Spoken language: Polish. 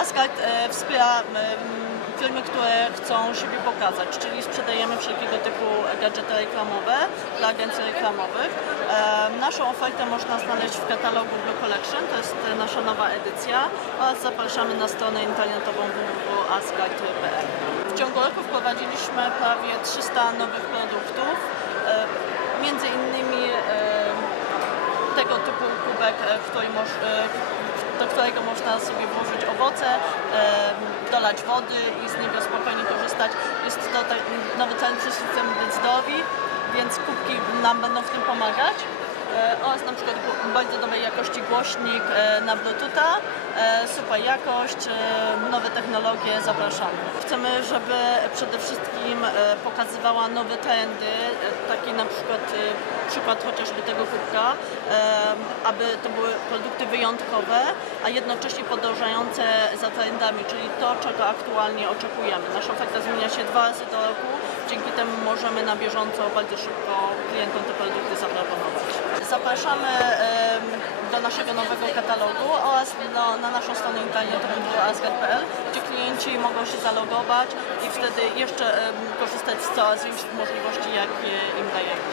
Asgard e, wspiera m, firmy, które chcą siebie pokazać, czyli sprzedajemy wszelkiego typu gadżety reklamowe dla agencji reklamowych. E, Naszą ofertę można znaleźć w katalogu Blue Collection, to jest e, nasza nowa edycja oraz zapraszamy na stronę internetową www.asgard.pl. W ciągu roku wprowadziliśmy prawie 300 nowych produktów, e, między innymi e, tego typu kubek, e, w którym moż, e, do którego można sobie włożyć owoce, dolać wody i z niego spokojnie korzystać. Jest to nowy cel zdrowi, więc kubki nam będą w tym pomagać. E, oraz na przykład bardzo dobrej jakości głośnik e, na Bluetootha, e, super jakość, nowe technologie, zapraszamy. Chcemy, żeby przede wszystkim pokazywała nowe trendy, takie na przykład przykład chociażby tego kubka, aby to były produkty wyjątkowe, a jednocześnie podążające za trendami, czyli to, czego aktualnie oczekujemy. Nasza oferta zmienia się dwa razy do roku, dzięki temu możemy na bieżąco bardzo szybko klientom te produkty zaproponować. Zapraszamy do naszego nowego katalogu oraz do, na naszą stronę internetową asgard.pl, gdzie klienci mogą się zalogować i wtedy jeszcze korzystać z coraz większych możliwości, jakie im dajemy.